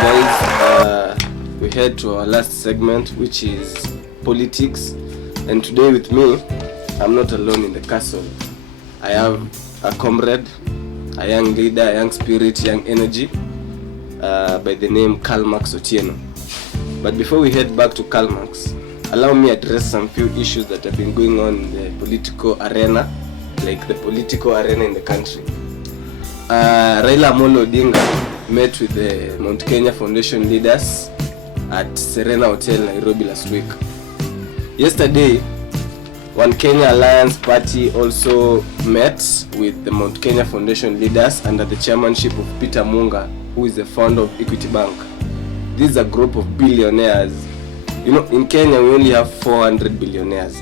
guys, we head to our last segment, which is politics. And today with me, I'm not alone in the castle. I have a comrade, a young leader, a young spirit, young energy, by the name Carlmax Otieno. But before we head back to Carlmax, allow me address some few issues that have been going on in the political arena, like the political arena in the country. Raila Amolo Odinga met with the Mount Kenya Foundation leaders at Serena Hotel, Nairobi last week. Yesterday, One Kenya Alliance Party also met with the Mount Kenya Foundation leaders under the chairmanship of Peter Munga, who is the founder of Equity Bank. This is a group of billionaires. You know, in Kenya we only have 400 billionaires,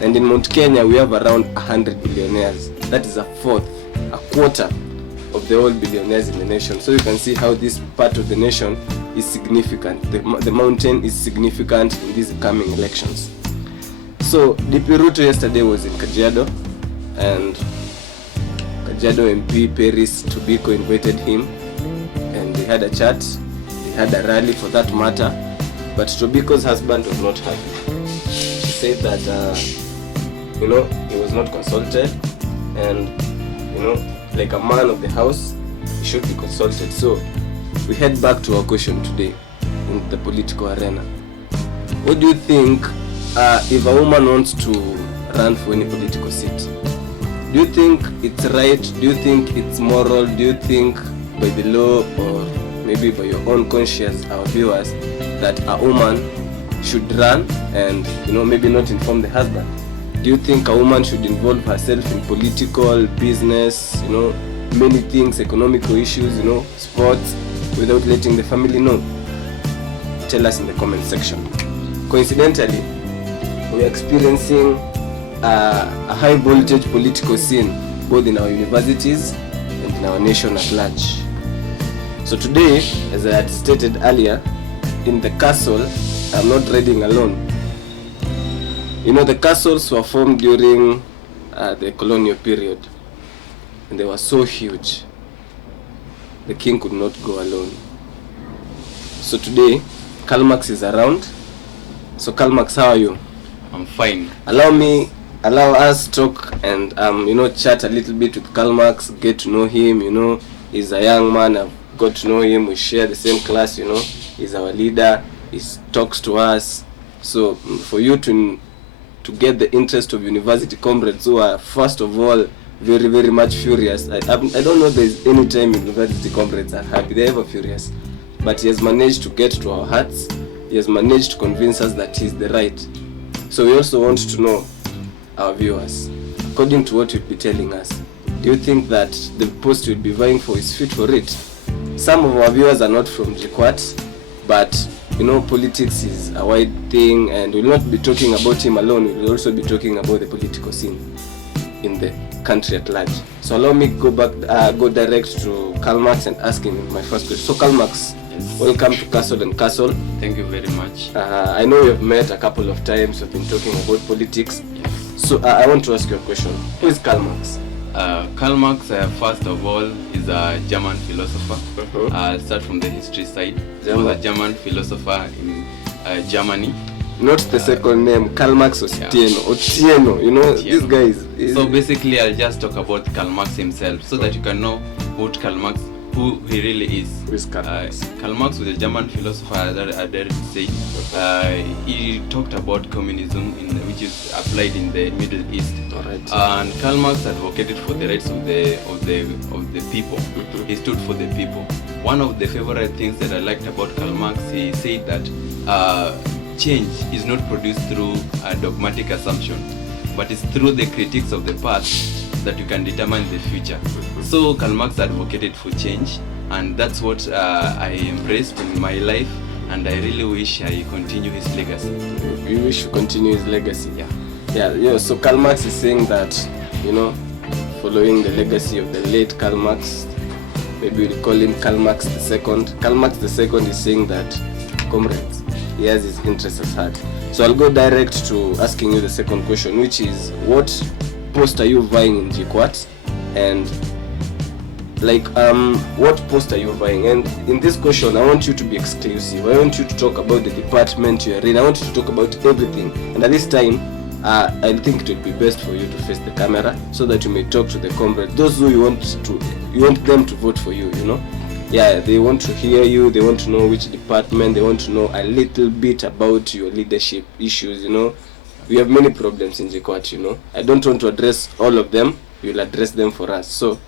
and in Mount Kenya we have around 100 billionaires. That is a quarter of the whole billionaires in the nation. So you can see how this part of the nation is significant. The mountain is significant in these coming elections. So DP Ruto yesterday was in Kajiado, and Kajiado MP Paris Tobiko invited him, and they had a chat. They had a rally for that matter, but Tobiko's husband was not happy. She said that he was not consulted, and like a man of the house, he should be consulted. So we head back to our question today in the political arena. What do you think if a woman wants to run for any political seat? Do you think it's right? Do you think it's moral? Do you think by the law or maybe by your own conscience, our viewers, that a woman should run and maybe not inform the husband? Do you think a woman should involve herself in political, business, many things, economical issues, sports, without letting the family know? Tell us in the comment section. Coincidentally, we are experiencing a high voltage political scene both in our universities and in our nation at large. So today, as I had stated earlier, in the castle, I'm not riding alone. The castles were formed during the colonial period, and they were so huge, the king could not go alone. So today, Carlmax is around. So Carlmax, how are you? I'm fine. Allow us talk and chat a little bit with Carlmax, get to know him. He's a young man. I've got to know him. We share the same class. He's our leader. He talks to us. So for you to get the interest of university comrades who are first of all very, very much furious. I don't know there's any time university comrades are happy. They're ever furious. But he has managed to get to our hearts. He has managed to convince us that he's the right. So we also want to know our viewers, according to what you'll be telling us, do you think that the post you'll be vying for is fit for it? Some of our viewers are not from JKUAT, but politics is a wide thing, and we'll not be talking about him alone. We'll also be talking about the political scene in the country at large. So allow me go direct to Carlmax and ask him my first question. So Carlmax, welcome to Castle and Castle. Thank you very much. I know we've met a couple of times. We've been talking about politics. Yes. So I want to ask you a question. Who is Carlmax? Carlmax, first of all, is a German philosopher. I'll start from the history side. He was a German philosopher in Germany. Not the second name, Carlmax Otieno. Otieno. These guys. So basically, I'll just talk about Carlmax himself, so that you can know who he really is. Who is Carlmax? Carlmax was a German philosopher that I dare to say. He talked about communism, which is applied in the Middle East. Alright. And Carlmax advocated for the rights of the people. He stood for the people. One of the favorite things that I liked about Carlmax, he said that change is not produced through a dogmatic assumption, but it's through the critiques of the past that you can determine the future. So Carlmax advocated for change, and that's what I embraced in my life, and I really wish I continue his legacy. You wish to continue his legacy? Yeah. So Carlmax is saying that, following the legacy of the late Carlmax, maybe we'll call him Carlmax II. Carlmax II is saying that, comrades, he has his interests at heart. So I'll go direct to asking you the second question, which is, what post are you vying in JKUAT? And like what post are you buying? And in this question, I want you to be exclusive. I want you to talk about the department you are in. I want you to talk about everything. And at this time, I think it would be best for you to face the camera so that you may talk to the comrades, those who you want them to vote for you. You know, yeah, they want to hear you. They want to know which department. They want to know a little bit about your leadership issues. You know, we have many problems in JKUAT. You know, I don't want to address all of them. You'll address them for us. So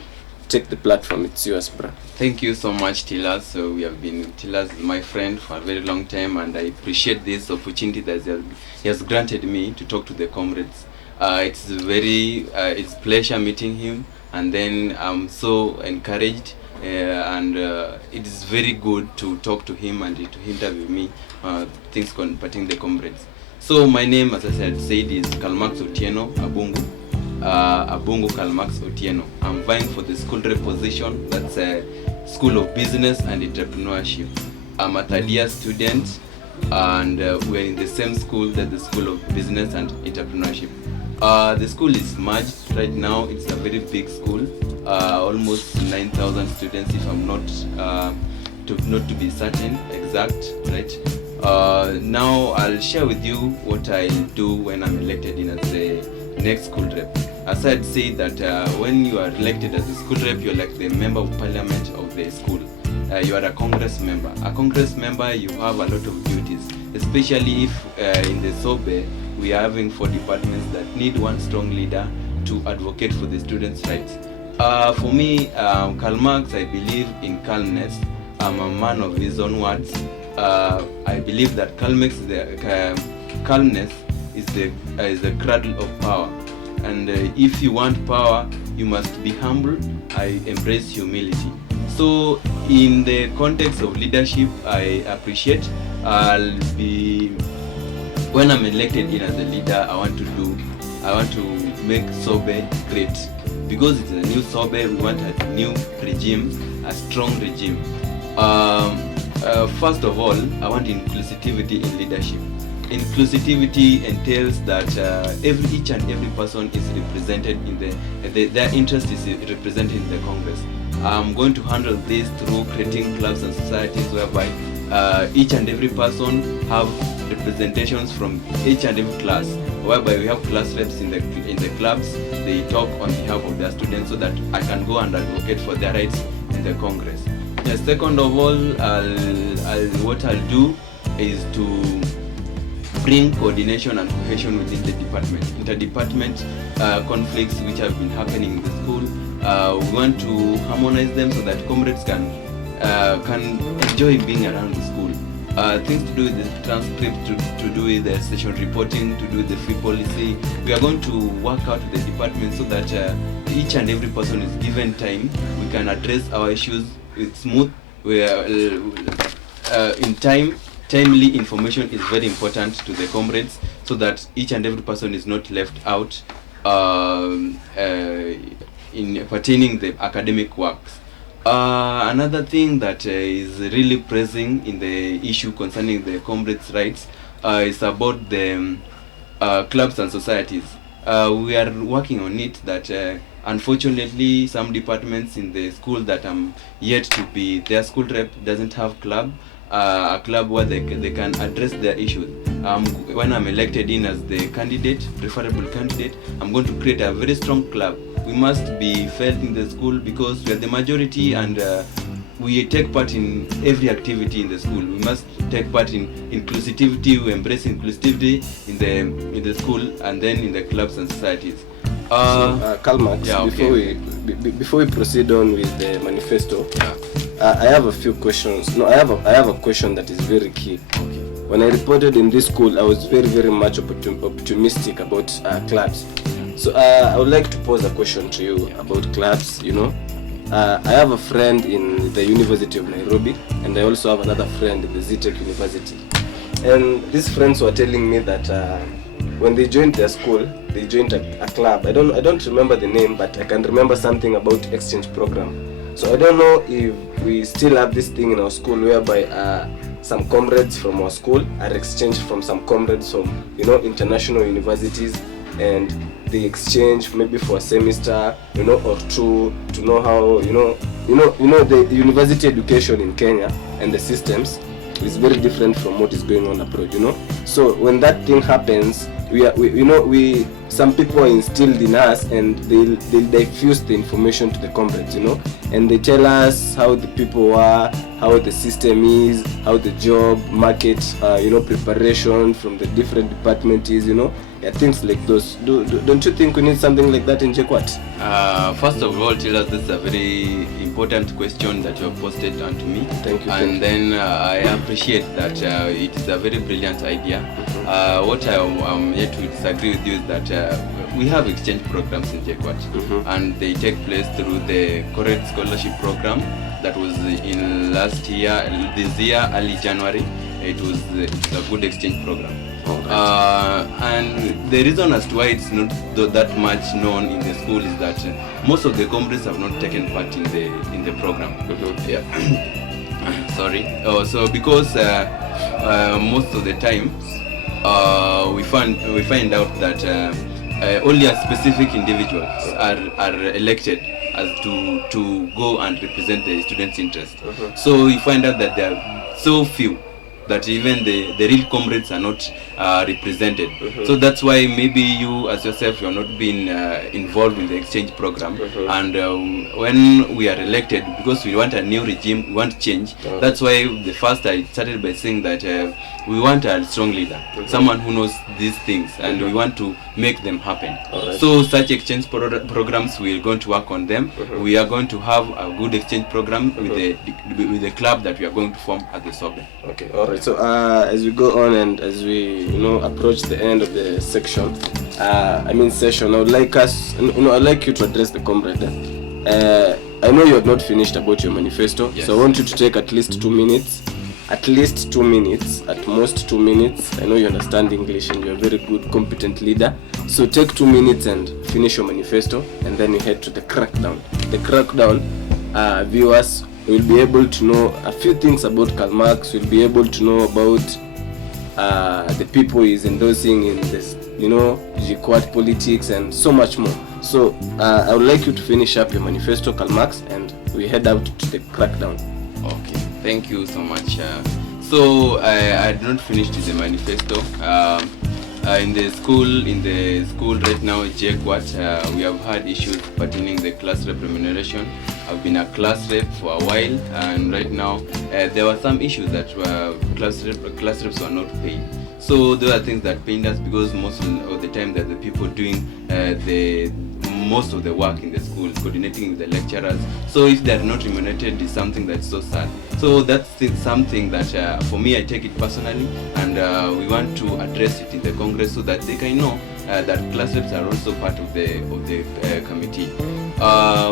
take the platform, it's yours, bro. Thank you so much, Tilas. So we have been, Tilas is my friend for a very long time, and I appreciate this opportunity that he has granted me to talk to the comrades. It's it's pleasure meeting him, and then I'm so encouraged, and it is very good to talk to him and to interview me things pertaining the comrades. So my name, as I said, is Carlmax Otieno, Abungu Carlmax Otieno. I'm vying for the school rep position. That's a School of Business and Entrepreneurship. I'm a third year student, and we're in the same school, that's the School of Business and Entrepreneurship. The school is merged right now. It's a very big school, almost 9,000 students, if I'm not to be certain exact, right? Now I'll share with you what I'll do when I'm elected in as the next school rep. As I'd say that when you are elected as a school rep, you're like the member of parliament of the school. You are a congress member. A congress member, you have a lot of duties, especially if in the SOBE we are having 4 departments that need one strong leader to advocate for the students' rights. For me, Carlmax, I believe in calmness. I'm a man of his own words. I believe that calmness is the cradle of power. And if you want power, you must be humble. I embrace humility. So in the context of leadership, I appreciate. When I'm elected in as a leader, I want to make SOBE great. Because it's a new SOBE, we want a new regime, a strong regime. First of all, I want inclusivity in leadership. Inclusivity entails that each and every person is represented in their interest is represented in the Congress. I'm going to handle this through creating clubs and societies whereby each and every person have representations from each and every class, whereby we have class reps in the clubs. They talk on behalf of their students so that I can go and advocate for their rights in the Congress. Second of all, what I'll do is to bring coordination and cohesion within the department. Interdepartment conflicts which have been happening in the school, we want to harmonize them so that comrades can enjoy being around the school. Things to do with the transcript, to do with the session reporting, to do with the free policy. We are going to work out the department so that each and every person is given time. We can address our issues with smooth, in time. Timely information is very important to the comrades so that each and every person is not left out in pertaining the academic works. Another thing that is really pressing in the issue concerning the comrades' rights is about the clubs and societies. We are working on it that unfortunately some departments in the school that I'm yet to be their school rep doesn't have a club where they can address their issues. When I'm elected in as the preferable candidate, I'm going to create a very strong club. We must be felt in the school because we are the majority and we take part in every activity in the school. We must take part in inclusivity. We embrace inclusivity in the school and then in the clubs and societies. Carlmax, yeah, okay. before we proceed on with the manifesto, I have a few questions. No, I have a question that is very key. Okay. When I reported in this school, I was very much optimistic about clubs. So I would like to pose a question to you about clubs. You know, I have a friend in the University of Nairobi, and I also have another friend in the ZTech University. And these friends were telling me that when they joined their school, they joined a club. I don't remember the name, but I can remember something about exchange program. So I don't know if we still have this thing in our school whereby some comrades from our school are exchanged from some comrades from international universities, and they exchange maybe for a semester or two to know how the university education in Kenya and the systems is very different from what is going on abroad. So when that thing happens, we some people are instilled in us, and they'll diffuse the information to the comrades, and they tell us how the people are, how the system is, how the job market, preparation from the different department is, things like those. Don't you think we need something like that in JKUAT? First of all, tell us, this is a very important question that you have posted onto me. Thank you. And then I appreciate that it is a very brilliant idea. What I am yet to disagree with you is that we have exchange programs in JKUAT, and they take place through the correct scholarship program that was in this year, early January. It was a good exchange program. And the reason as to why it's not that much known in the school is that most of the comrades have not taken part in the program. Yeah. Sorry. So because most of the time we find out that only a specific individuals are elected as to go and represent the students' interest. So you find out that there are so few that even the real comrades are not represented. So that's why maybe you as yourself, you're not being involved in the exchange program. And when we are elected, because we want a new regime, we want change, that's why the first I started by saying that we want a strong leader, someone who knows these things, and we want to make them happen. So such exchange programs, we're going to work on them. We are going to have a good exchange program with the club that we are going to form at the Sobe. Okay, all right. So as we go on and as we approach the end of the section, session, I would like I'd like you to address the comrade. I know you have not finished about your manifesto, yes. So I want you to take at least 2 minutes. At least 2 minutes, at most 2 minutes. I know you understand English and you're a very good, competent leader. So take 2 minutes and finish your manifesto, and then you head to the crackdown. The crackdown, viewers will be able to know a few things about Carlmax. Will be able to know about the people he's endorsing in this, JKUAT politics and so much more. So I would like you to finish up your manifesto, Carlmax, and we head out to the crackdown. Okay. Thank you so much. So I had not finished the manifesto. In the school right now at JKUAT, we have had issues pertaining the class rep remuneration. I've been a class rep for a while, and right now there were some issues that class reps were not paid. So there are things that pained us, because most of the time that the people doing most of the work in the school, coordinating with the lecturers. So if they are not remunerated, is something that's so sad. So that's something that for me, I take it personally, and we want to address it in the Congress so that they can know that class reps are also part of the committee.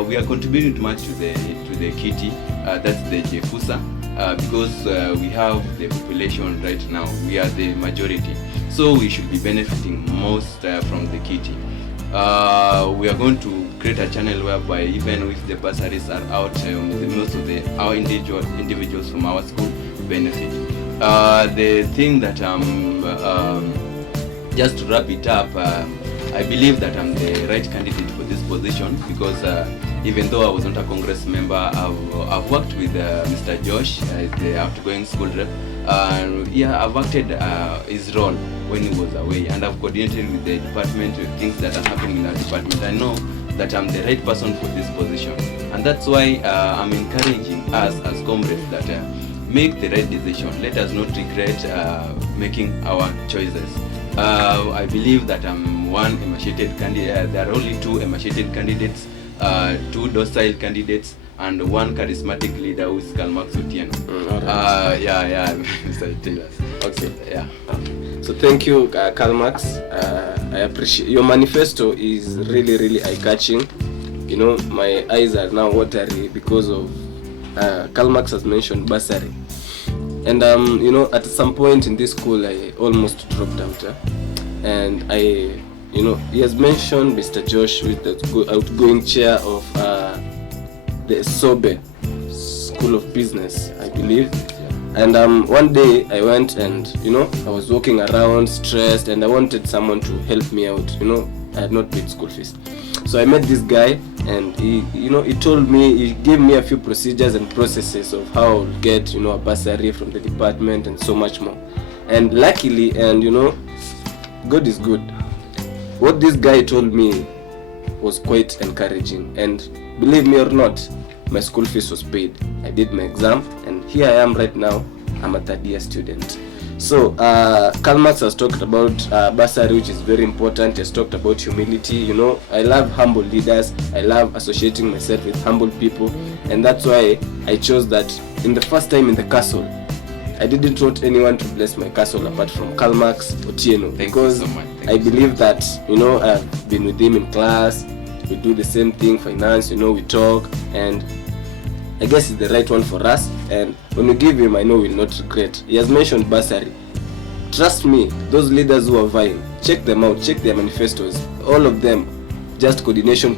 We are contributing much to the kitty, that's the JFUSA, because we have the population right now. We are the majority, so we should be benefiting most from the kitty. We are going to create a channel whereby even if the bursaries are out, most of our individuals from our school benefit. The thing that just to wrap it up, I believe that I'm the right candidate for this position, because even though I was not a Congress member, I've worked with Mr. Josh, the outgoing school rep. I've acted his role when he was away, and I've coordinated with the department with things that are happening in our department. I know that I'm the right person for this position, and that's why I'm encouraging us as comrades that make the right decision. Let us not regret making our choices. I believe that I'm one emaciated candidate. There are only 2 emaciated candidates, 2 docile candidates, and 1 charismatic leader, who is Carlmax Otieno. Mr. Taylor. Okay. Yeah. So thank you, Carlmax. I appreciate your manifesto. Is really, really eye-catching. My eyes are now watery because of Carlmax has mentioned bursary, and at some point in this school I almost dropped out, and he has mentioned Mr. Josh, with the outgoing chair of the Sobe School of Business, I believe. And one day I went and I was walking around stressed, and I wanted someone to help me out. I had not paid school fees. So I met this guy, and he told me, he gave me a few procedures and processes of how I'll get, a bursary from the department and so much more. And luckily, and God is good. What this guy told me was quite encouraging, and believe me or not, my school fees was paid. I did my exam, and here I am right now. I'm a third year student. So Carlmax has talked about bursary, which is very important. He has talked about humility. I love humble leaders. I love associating myself with humble people, and that's why I chose that. In the first time in the castle, I didn't want anyone to bless my castle apart from Carlmax Otieno, because so much. I believe that I've been with him in class. We do the same thing, finance. We talk, and I guess it's the right one for us. And when we give him, I know we'll not regret. He has mentioned bursary. Trust me, those leaders who are vying, check them out, check their manifestos. All of them, just coordination,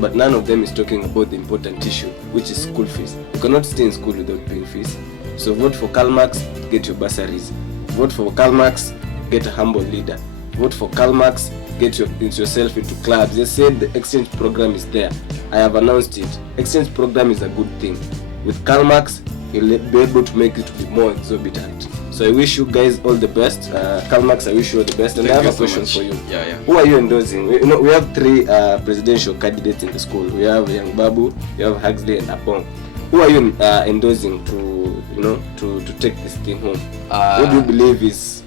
but none of them is talking about the important issue, which is school fees. You cannot stay in school without paying fees. So vote for Carlmax, get your bursaries. Vote for Carlmax, get a humble leader. Vote for Carlmax, get yourself into clubs. They said the exchange program is there. I have announced it. Exchange program is a good thing. With Carlmax, you'll be able to make it to be more exorbitant. So I wish you guys all the best. Carlmax, I wish you all the best. And I have a question for you. Yeah. Who are you endorsing? We have 3 presidential candidates in the school. We have Young Babu, we have Huxley, and Apong. Who are you endorsing to take this thing home? What do you believe is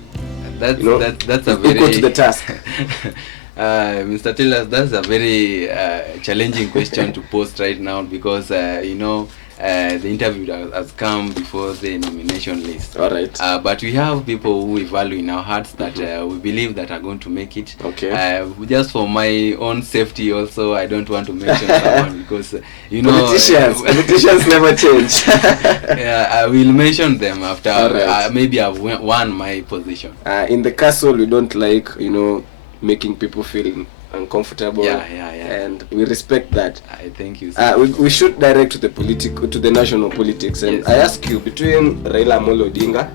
that's a very equal to the task? Mr. Taylor, that's a very challenging question to post right now, because the interview has come before the nomination list. All right. But we have people who we value in our hearts that we believe that are going to make it. Okay. Just for my own safety also, I don't want to mention someone, because politicians never change. Yeah, I will mention them after. Right. Maybe I've won my position. In the castle, we don't like making people feel uncomfortable. Yeah. And we respect that. I thank you. We should direct to the national politics, and Yes. I ask you, between Raila Amolo Odinga,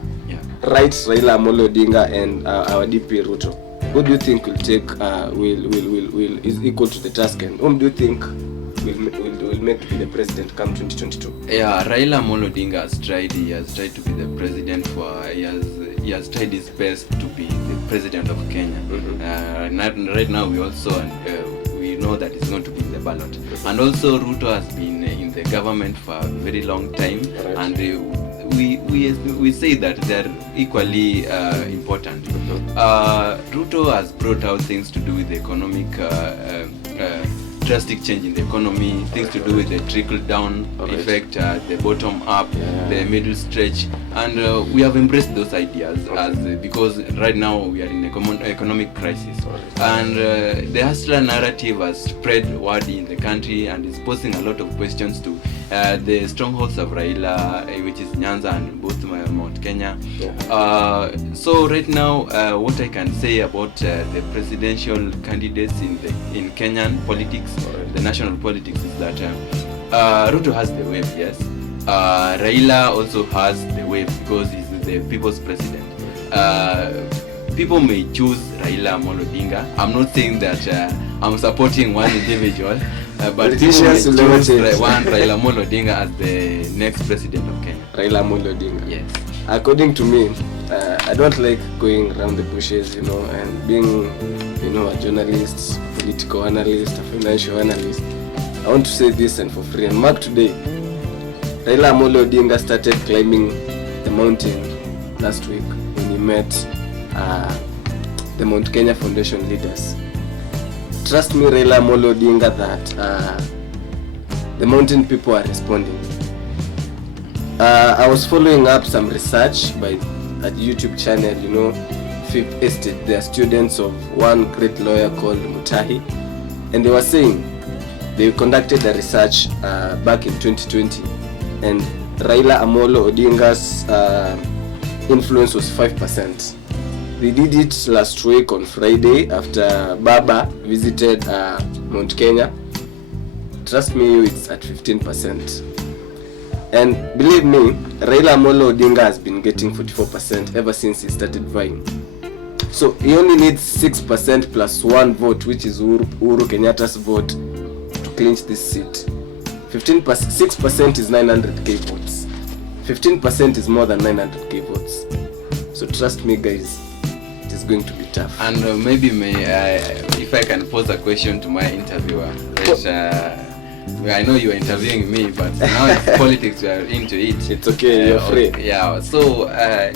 right, Raila Amolo Odinga, and our DP Ruto, who do you think will take is equal to the task, and whom do you think will make to be the president come 2022? Yeah, Raila Amolo Odinga has tried. He has tried to be the president he has tried his best to be the president of Kenya. Right now we also we know that it's going to be in the ballot. And also Ruto has been in the government for a very long time, right. And we say that they're equally important. Ruto has brought out things to do with the economic drastic change in the economy, things to do with the trickle down effect, the bottom up, the middle stretch, and we have embraced those ideas because right now we are in a economic crisis, and the hustler narrative has spread word in the country and is posing a lot of questions to the strongholds of Raila, which is Nyanza and both Mount Kenya. So right now, what I can say about the presidential candidates in Kenyan politics, the national politics, is that Ruto has the wave, yes. Raila also has the wave because he's the people's president. People may choose Raila Amolo Odinga. I'm not saying that I'm supporting one individual, but people may choose one Raila Amolo Odinga as the next president of Kenya. Raila Amolo Odinga. Yes. According to me, I don't like going around the bushes, and being, a journalist, political analyst, a financial analyst. I want to say this and for free. And mark today, Raila Amolo Odinga started climbing the mountain last week when he met the Mount Kenya Foundation leaders. Trust me, Raila Amolo Odinga, that the mountain people are responding. I was following up some research by a YouTube channel, Fifth Estate. They are students of one great lawyer called Mutahi, and they were saying they conducted a research back in 2020, and Raila Amolo Odinga's influence was 5%. They did it last week on Friday after Baba visited Mount Kenya. Trust me, it's at 15%. And believe me, Raila Amolo Odinga has been getting 44% ever since he started vying. So he only needs 6% plus 1 vote, which is Uhuru Kenyatta's vote, to clinch this seat. 6% is 900k votes. 15% is more than 900k votes. So trust me, guys, it is going to be tough. And maybe if I can pose a question to my interviewer. I know you are interviewing me, but now it's politics, we are into it. It's okay, you're free. Yeah, so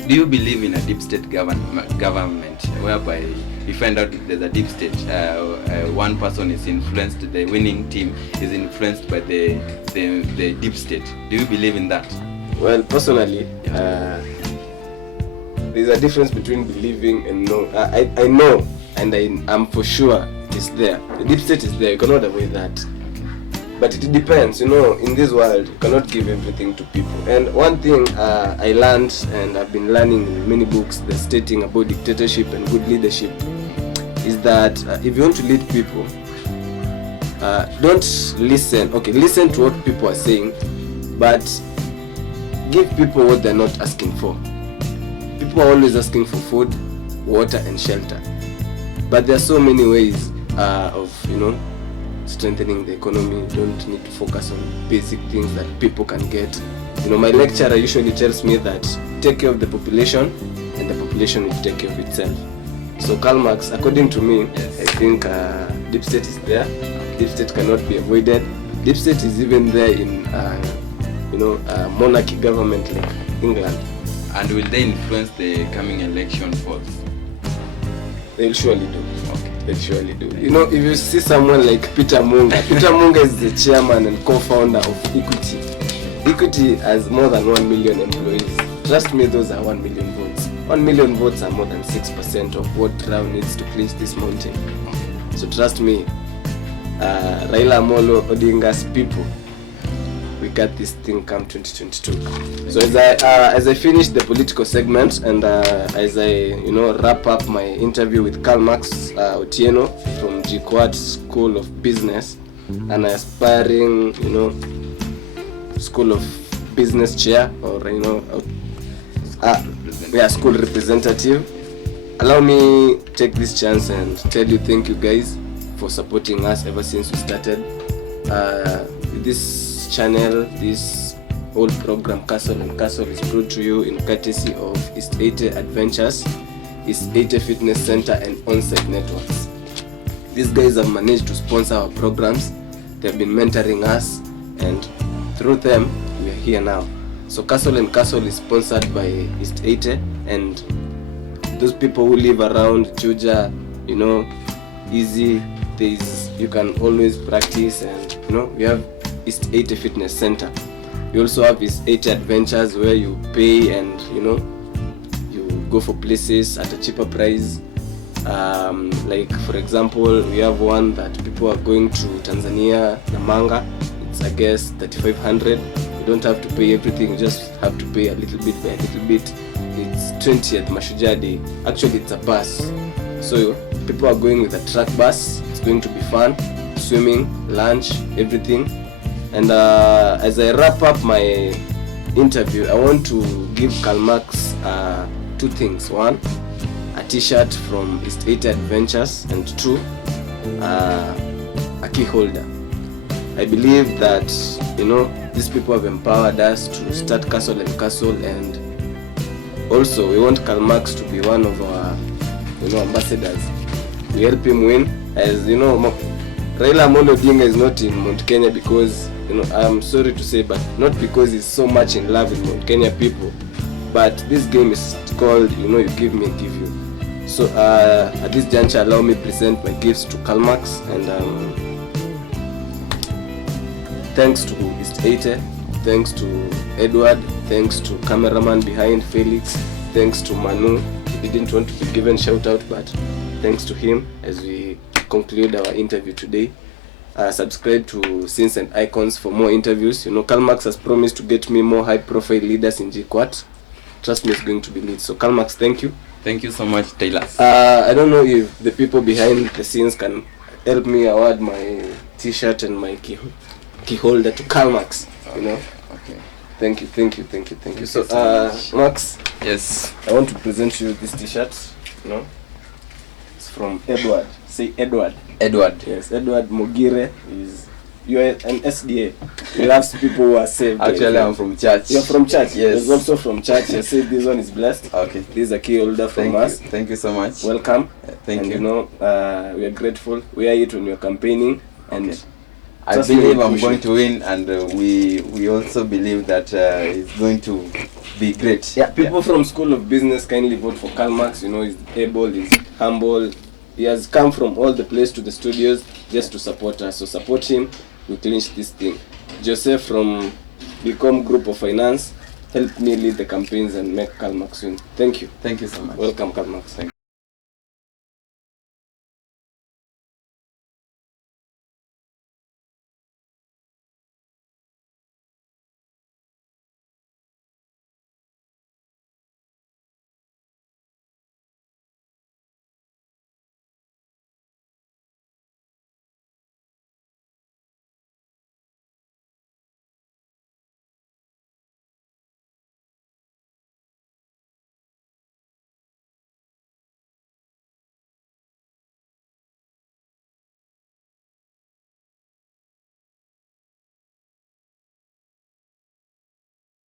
do you believe in a deep state government whereby you find out there's a deep state, one person is influenced, the winning team is influenced by the deep state? Do you believe in that? Well, personally, there's a difference between believing and know. I know, and I'm for sure it's there. The deep state is there, you cannot avoid that. But it depends, in this world, you cannot give everything to people. And one thing I learned, and I've been learning in many books that stating about dictatorship and good leadership, is that if you want to lead people, don't listen. Okay, listen to what people are saying, but give people what they're not asking for. People are always asking for food, water, and shelter. But there are so many ways of, strengthening the economy. You don't need to focus on basic things that people can get. My lecturer usually tells me that take care of the population and the population will take care of itself. So Carlmax, according to me, yes. I think deep state is there. Deep state cannot be avoided. Deep state is even there in monarchy government like England. And will they influence the coming election votes? They'll surely do. Okay. They surely do. If you see someone like Peter Munga, Peter Munga is the chairman and co-founder of Equity. Equity has more than 1 million employees. Trust me, those are 1 million votes. 1 million votes are more than 6% of what Rao needs to clinch this mountain. So trust me, Raila Amolo Odinga's people, we got this thing come 2022. So as I finish the political segment and as I wrap up my interview with Carlmax Otieno from GQuat School of Business, an aspiring School of Business chair or school representative, allow me take this chance and tell you thank you guys for supporting us ever since we started this channel. This whole program Castle and Castle is brought to you in courtesy of East 80 Adventures, East 80 Fitness Center and On-Site Networks. These guys have managed to sponsor our programs. They've been mentoring us, and through them we are here now. So Castle and Castle is sponsored by East 80, and those people who live around Juja, easy, you can always practice, and we have East 80 Fitness Center. We also have East 80 Adventures where you pay and you go for places at a cheaper price. Like for example, we have one that people are going to Tanzania, Namanga. It's I guess 3,500. You don't have to pay everything, you just have to pay a little bit by a little bit. It's 20th Mashujaa Day. Actually it's a bus. So people are going with a truck bus. It's going to be fun. Swimming, lunch, everything. And as I wrap up my interview, I want to give Carlmax 2 things. 1, a t-shirt from East 80 Adventures, and 2, a key holder. I believe that these people have empowered us to start Castle and Castle, and also we want Carlmax to be one of our ambassadors. We help him win. As Raila Amolo Odinga is not in Mount Kenya because I'm sorry to say, but not because he's so much in love with Mount Kenya people, but this game is called you give me, I give you. So at this juncture, allow me to present my gifts to Carlmax, and thanks to East 80, thanks to Edward, thanks to cameraman behind Felix, thanks to Manu. He didn't want to be given shout out, but thanks to him as we conclude our interview today. Subscribe to Scenes and Icons for more interviews. Carlmax has promised to get me more high profile leaders in GQuat. Trust me, it's going to be lit. So Carlmax, thank you. Thank you so much, Taylor. I don't know if the people behind the scenes can help me award my t-shirt and my key holder to Carlmax. Okay. Thank you. So Max, yes, I want to present you this t-shirt. from Edward. Say Edward. Edward. Yes, Edward Mogire is. You are an SDA. We have people who are saved. Actually, I'm from church. You're from church? Yes. He's also from church. You said this one is blessed. Okay. This is a key holder from us. Thank you so much. Welcome. Thank and you. You know, we are grateful. We are it when we are campaigning. And Okay. I believe I'm going to win, and we also believe that it's going to be great. Yeah, people from School of Business kindly vote for Carlmax. You know, he's able, he's humble. He has come from all the place to the studios just to support us. So support him. We clinch this thing. Joseph from Become Group of Finance helped me lead the campaigns and make Carlmax win. Thank you. Thank you so much. Welcome, Carlmax. Thank you.